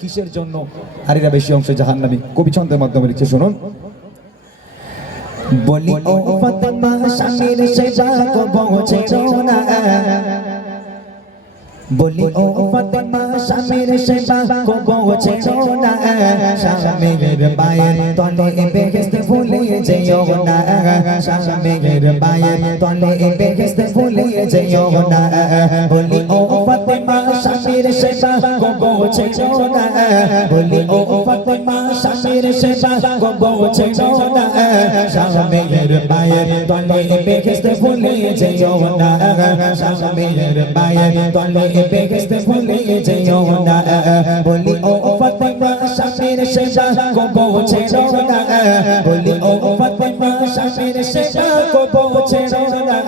কিসের জন্য নারীরা বেশি অংশে জাহান্নামী? কবি ছন্দের মাধ্যমে লিখছে, শুনুন। বলি ও ফাতেমা স্বামীর সেবা কো বোঝো না, বলি ও ফাতেমা স্বামীর সেবা কো বোঝো না, স্বামীর পায়ের তলে বেহেশত ভুলে যেও না, স্বামীর পায়ের তলে বেহেশত ভুলে যেও না। বলি ও ফাতেমা স্বামীর সেবা কো বোঝো না, বলি ও ফাতেমা স্বামীর সেবা কো বোঝো না, স্বামীর পায়ের তলে বেহেশত ভুলে যেও না, স্বামীর পায়ের তলে বেহেশত ভুলে যেও না। বলি ও ফাতেমা স্বামীর সেবা কো বোঝো না, বলি ও ফাতেমা স্বামীর সেবা কো বোঝো না,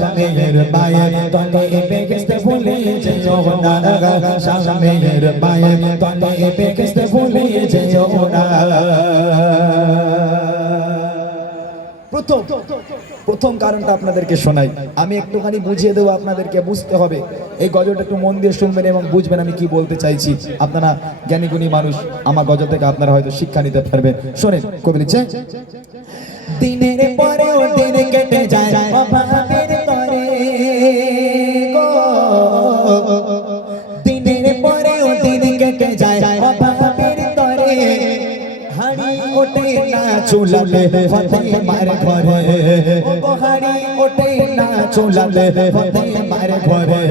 স্বামীর পায়ের তলে বেহেশত ভুলে যেও না, স্বামীর পায়ের তলে বেহেশত ভুলে যেও না। প্রথম কারণটা আপনাদেরকে শোনাই, আমি একটুখানি বুঝিয়ে দেবো, আপনাদেরকে বুঝতে হবে। এই গজলটা একটু মন দিয়ে শুনবেন এবং বুঝবেন আমি কি বলতে চাইছি। আপনারা জ্ঞানীগুণী মানুষ, আমার গজল থেকে আপনারা হয়তো শিক্ষা নিতে পারবেন। শোনেন, কবি লিখছে, দিনের পরেও দিন কেটে যায় অভাবের তরে গো, দিনের পরেও দিন কেটে যায় অভাবের তরে, হাড়ি ওঠে না চুলালে ফাতেমার ঘরে, ও হাড়ি ওঠে না চুলালে ফাতেমার ঘরে,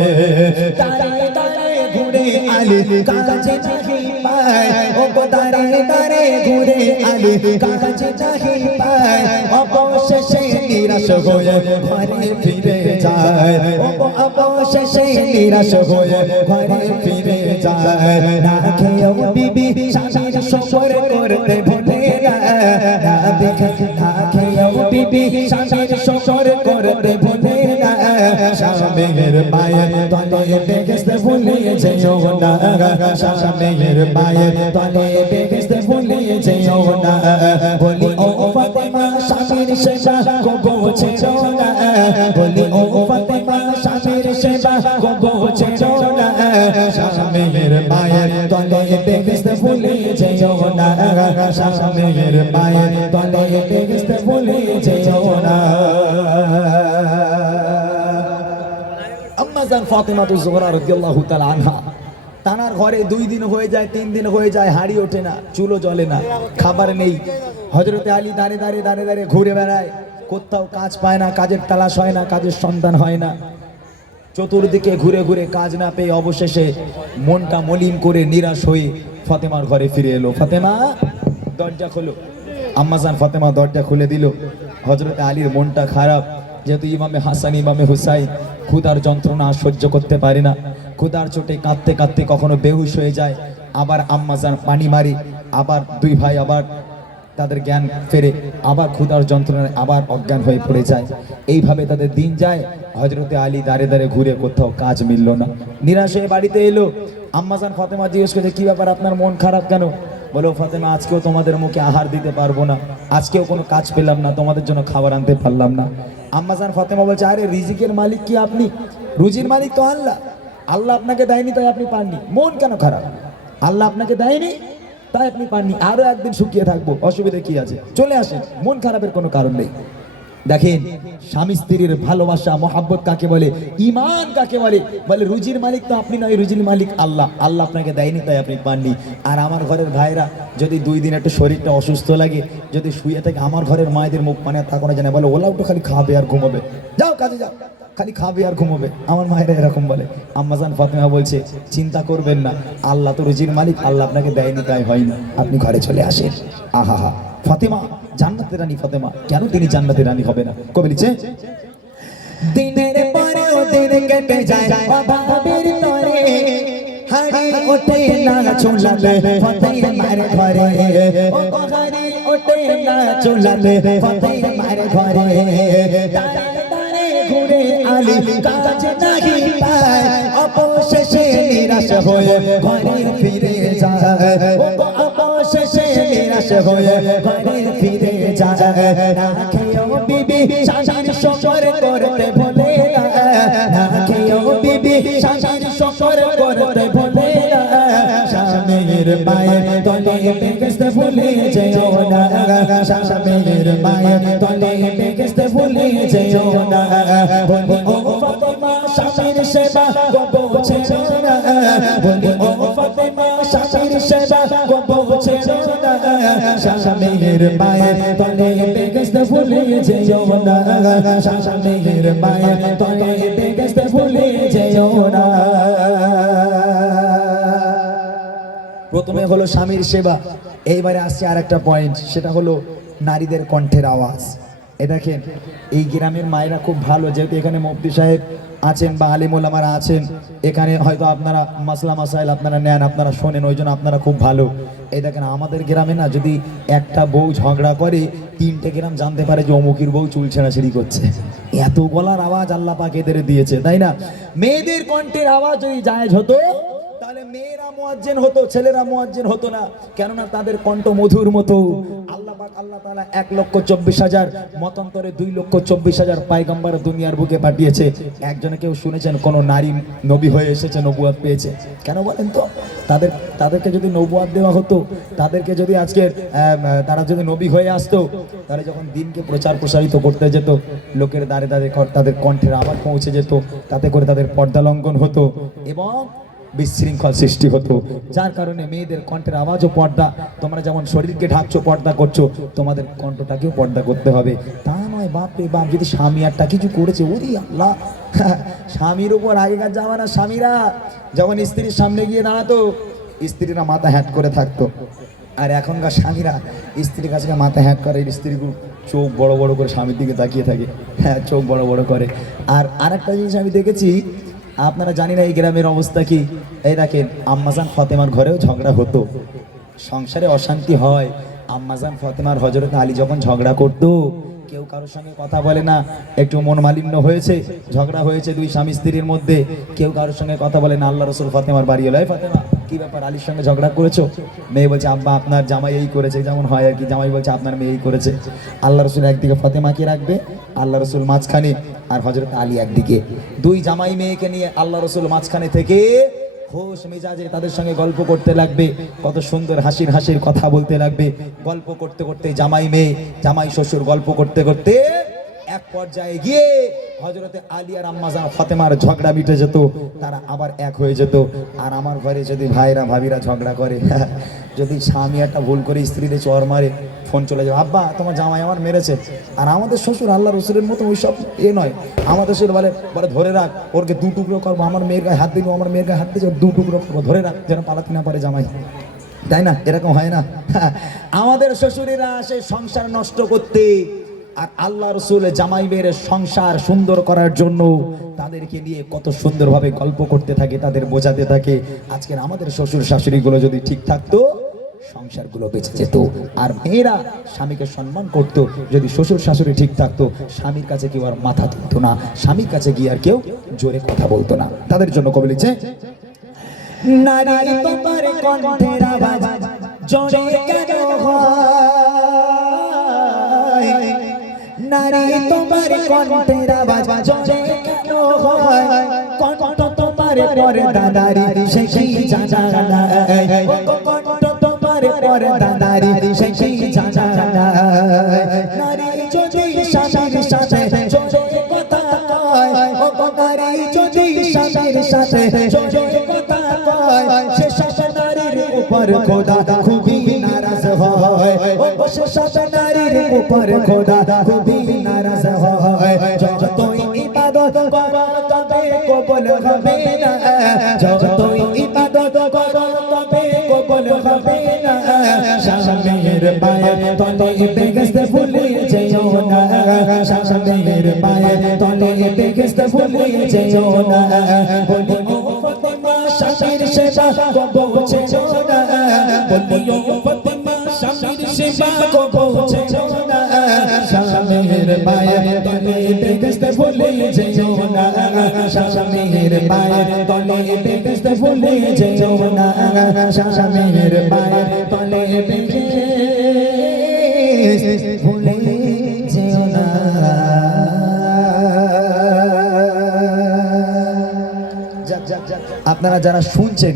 দাঁড়ায় দাঁড়ায় ঘুরে আলী কাজে নাহি পায়, ও দাঁড়ায় দাঁড়ায় ঘুরে আলী কাজে নাহি পায়, অবশেষে নিরাশ হয়ে ঘরে ফিরে যায়, ও অবশেষে নিরাশ হয়ে ঘরে ফিরে যায়। না খেয়েও বিবি স্বামীর শকর করতে ভুলে না, না দেখে না খেয়েও বিবি স্বামীর শকর করতে ভুলে না, স্বামীর পায়ের তলে বেহেশত ভুলে যেও না, স্বামীর পায়ের তলে বেহেশত ভুলে যেও না। বলি ও ফাতেমা স্বামীর সেবা কো বোঝো না, বলি ও ফাতেমা স্বামীর সেবা কো বোঝো না, স্বামীর পায়ের তলে বেহেশত ভুলে যেও না, স্বামীর পায়ের তলে বেহেশত ভুলে যেও না। আম্মা জান ফাতেমা যোহরা রাদিয়াল্লাহু তাআলা আনহা, তানার ঘরে 2 দিন হয়ে যায়, 3 দিন হয়ে যায়, হাড়ি ওঠে না, চুলো জ্বলে না, খাবার নেই। হযরতে আলী দাঁড়িয়ে দাঁড়িয়ে দাঁড়িয়ে দাঁড়িয়ে ঘুরে বেড়ায়, কোথাও কাজ পায় না, কাজের তালাশ হয় না, কাজের সন্ধান হয় না, চতুর্দিকে ঘুরে ঘুরে কাজ না পেয়ে অবশেষে মনটা মলিন করে নিরাশ হয়ে ফাতেমার ঘরে ফিরে এলো। ফাতেমা দরজা খোলো। আম্মাজান ফাতেমা দরজা খুলে দিল। হযরতে আলীর মনটা খারাপ, যেহেতু ইমামে হাসান ইমামে হুসাইন ক্ষুধার যন্ত্রণা সহ্য করতে পারে না, ক্ষুধার চোটে কাঁদতে কাঁদতে কখনো বেহুশ হয়ে যায়, আবার আম্মাজান পানি মারি, আবার 2 ভাই আবার তাদের জ্ঞান ফেরে, আবার ক্ষুধার যন্ত্রণায় আবার অজ্ঞান হয়ে পড়ে যায়। এইভাবে তাদের দিন যায়। হযরতে আলী দাঁড়িয়ে দাঁড়িয়ে ঘুরে, কোথাও কাজ মিলল না, নিরাশ হয়ে বাড়িতে এলো। আম্মাজান ফাতেমা জিজ্ঞেস করছে, কি ব্যাপার, আপনার মন খারাপ কেন? বলো, ফাতেমা আজকেও তোমাদের মুখে আহার দিতে পারবো না, আজকেও কোনো কাজ পেলাম না, তোমাদের জন্য খাবার আনতে পারলাম না। আম্মাজান ফাতেমা বলছে, আরে রিজিকের মালিক কি আপনি? রুজির মালিক তো আল্লাহ, আল্লাহ আপনাকে দেয়নি তাই আপনি পাননি, মন কেন খারাপ? আল্লাহ আপনাকে দেয়নি তাই আপনি পাননি, আরো একদিন শুকিয়ে থাকবো, অসুবিধা কি আছে, চলে আসেন, মন খারাপের কোনো কারণ নেই। দেখেন স্বামী স্ত্রীর ভালোবাসা মহাব্বত কাকে বলে, ঈমান কাকে বলে? বলে রুজির মালিক তো আপনি নয়, রুজির মালিক আল্লাহ, আল্লাহ আপনাকে দেয়নি তাই আপনি পাননি। আর আমার ঘরের ভাইরা যদি 2 দিন একটু শরীরটা অসুস্থ লাগে, যদি শুয়ে থাকে, আমার ঘরের মায়েদের মুখ মানে তাকানো যায় না, বলে ওলা একটু খালি খাবে আর ঘুমাবে, যাও কাজে যাও, খালি খাবে আর ঘুমাবে। আমার মায়েরা এরকম বলে। আম্মাজান ফাতেমা বলছে, চিন্তা করবেন না, আল্লাহ তো রুজির মালিক, আল্লাহ আপনাকে দেয়নি তাই হয়নি, আপনি ঘরে চলে আসেন। আহা হা, ফাতেমা জান্নাতের রানী ফাতেমা, কেন তিনি জান্নাতের রানী হবে না? কবি লিখছে, দিনের পরেও দিন কেটে যায় অভাবের তরে, হাড়ি ওঠে না চুলালে ফাতেমার ঘরে, ও হাড়ি ওঠে না চুলালে ফাতেমার ঘরে, দাঁড়ায় দাঁড়ায় ঘুরে আলী কাজ নাহি পায়, অবশেষে নিরাশ হয়ে ঘরে ফিরে যায়, অবশেষে নিরাশ হয়ে ঘরে ফিরে যায়। না খেয়েও বিবি স্বামীর শকর করতে ভুলে না, না খেয়েও বিবি স্বামীর শকর করতে ভুলে না, শামের পায়ের তলে বেহেশত ভুলে যেও না শামের পায়ের তলে বেহেশত ভুলে যেও না বলি ও ফাতেমা শামের সেবা গোপছে না বলি ও ফাতেমা শামের সেবা গোপছে না শামের পায়ের তলে বেহেশত ভুলে যেও না শামের পায়ের তলে বেহেশত ভুলে যেও না। প্রথমে হলো স্বামীর সেবা, এইবারে আসছে আর একটা পয়েন্ট, সেটা হলো নারীদের কণ্ঠের আওয়াজ। এ দেখেন এই গ্রামের মায়েরা খুব ভালো, যেহেতু এখানে মুফতি সাহেব আছেন বা আলিম ওলামারা আছেন, এখানে হয়তো আপনারা মাসলা মাসাইল আপনারা নেন, আপনারা শোনেন, ওই জন্য আপনারা খুব ভালো। এই দেখেন আমাদের গ্রামে না যদি একটা বউ ঝগড়া করে 3টে গ্রাম জানতে পারে যে অমুকির বউ চুল ছেঁড়াছেড়ি করছে। এত গলার আওয়াজ আল্লাহ পাক এদের দিয়েছে, তাই না? মেয়েদের কণ্ঠের আওয়াজ যদি জায়েজ হতো তাহলে মেয়েরা মুয়াজ্জিন হতো, ছেলেরা মুয়াজ্জিন হতো না, কেননা তাদের কণ্ঠ মধুর মতো। আল্লাহ তাআলা 1,24,000 মতান্তরে 2,24,000 পয়গম্বর দুনিয়ার বুকে পাঠিয়েছে। একজনে কেউ শুনেছেন কোন নারী নবী হয়ে এসেছে, নবুয়ত পেয়েছে? কেন বলেন তো? তাদেরকে যদি নবুয়ত দেওয়া হতো, তাদেরকে যদি আজকে তারা যদি নবী হয়ে আসতো, তাহলে যখন দিনকে প্রসারিত করতে যেত, লোকের দ্বারে দ্বারে তাদের কণ্ঠের আওয়াজ পৌঁছে যেত, তাতে করে তাদের পর্দা লঙ্ঘন হতো এবং বিশৃঙ্খল সৃষ্টি হতো। যার কারণে মেয়েদের কণ্ঠের আওয়াজও পর্দা। তোমরা যেমন শরীরকে ঢাকছো, পর্দা করছো, তোমাদের কণ্ঠটাকেও পর্দা করতে হবে। তা নয় বাপ রে বাপ, যদি স্বামী একটা কিছু করেছে, ওরে আল্লাহ, স্বামীর উপর আগেকার জামানা স্বামীরা যখন স্ত্রীর সামনে গিয়ে দাঁড়াতো, স্ত্রীরা মাথা হ্যাট করে থাকতো, আর এখনকার স্বামীরা স্ত্রীর কাছে মাথা হ্যাট করে, স্ত্রীর চোখ বড় বড় করে স্বামীর দিকে তাকিয়ে থাকে, হ্যাঁ চোখ বড় বড় করে। আর আরেকটা জিনিস আমি দেখেছি, আপনারা জানি না এই গ্রামের অবস্থা কি, এই দেখেন আম্মাজান ফাতেমার ঘরেও ঝগড়া হতো, সংসারে অশান্তি হয়। আম্মাজান ফাতেমার হযরত আলী যখন ঝগড়া করতো, কেউ কারোর সঙ্গে কথা বলে না, একটু মন মালিন্য হয়েছে, ঝগড়া হয়েছে দুই স্বামী স্ত্রীর মধ্যে, কেউ কারোর সঙ্গে কথা বলে না। আল্লাহ রাসূল ফাতেমার বাড়ি এলো, এই ফাতেমা কি ব্যাপার, আলীর সঙ্গে ঝগড়া করেছো? মেয়ে বলছে আব্বা আপনার জামাই এই করেছে, যেমন হয় আর কি, জামাই বলছে আপনার মেয়ে এই করেছে। আল্লাহ রাসূল একদিকে ফাতেমাকে রাখবে, আল্লাহ রাসূল মাঝখানে, আর হযরত আলী একদিকে, দুই জামাই মেয়েকে নিয়ে আল্লাহ রাসূল মাঝখানে থেকে খোশ মেজাজে তাদের সঙ্গে গল্প করতে লাগবে, কত সুন্দর হাসির কথা বলতে লাগবে। গল্প করতে করতে জামাই মেয়ে, জামাই শ্বশুর গল্প করতে করতে এক পর্যায়ে গিয়ে হযরতে আলী আর আম্মাজান ফাতেমার ঝগড়া মিটে যেত, তারা আবার এক হয়ে যেত। আর আমার ঘরে যদি ভাইরা ভাবিরা ঝগড়া করে, যদি স্বামী একটা ভুল করে স্ত্রীরে চর মারে, ফোন চলে যাবে, আব্বা তোমার জামাই আমার মেরেছে। আর আমাদের শ্বশুর আল্লাহ রসুলের মতো ওই সব নয়, আমাদের শ্বশুর বলে ধরে রাখ, ওরকে 2 টুকরো করবো, আমার মেয়ের গায়ে হাত দিবো, আমার মেয়ের গায়ে হাত দিয়ে 2 টুকরো করবো, ধরে রাখ যেন পালাতে না পারে জামাই, তাই না? এরকম হয় না? আমাদের শ্বশুরেরা আসে সংসার নষ্ট করতে, আর আল্লাহ রসুল জামাই মেয়ের সংসার সুন্দর করার জন্য তাদেরকে নিয়ে কত সুন্দরভাবে গল্প করতে থাকে, তাদের বোঝাতে থাকে। আজকের আমাদের শ্বশুর শাশুড়িগুলো যদি ঠিক থাকতো, সংসারগুলো বেঁচে যেত। আর মেয়েরা স্বামীকে সম্মান করত, যদি শ্বশুর শাশুড়ি ঠিক থাকতো, স্বামীর কাছে কেউ আর মাথা তুলতো না, স্বামীর কাছে গিয়ে আর কেউ জোরে কথা বলতো না। তাদের জন্য কবি লিখছে, নারী তোমার কণ্ঠের আওয়াজ জোরে কেন হয়, নারী তোমার কণ্ঠের আওয়াজ জোরে কেন হয়, কণ্ঠ তোমার পর্দা নারী সে কি জানা না, কণ্ঠ তোমার পর্দা নারী সে কি জানা না। নারী যদি স্বামীর সাথে জোরে কথা কয়, ও নারী যদি স্বামীর সাথে জোরে কথা কয়, সে সব নারীর উপর খোদা খুবই নারাজ হয়, ও সে সব নারীর উপর খোদা খুবই নারাজ হয়। যতই ইবাদত করো তবে কবুল হবে না, যতই ইবাদত করো তবে কবুল হবে না। স্বামীর পায়ের তলে বেহেশত ভুলে যেও না, স্বামীর পায়ের তলে বেহেশত ভুলে যেও না। বলি ও ফাতেমা স্বামীর সেবা করছে না, বলি ও ফাতেমা স্বামীর সেবা করছে না। স্বামীর পায়ের তলে বেহেশত ভুলে যেও না, স্বামীর পায়ের তলে বেহেশত ভুলে যেও না, স্বামীর পায়ের তলে বেহেশত ভুলে যেও না। আপনারা যারা শুনছেন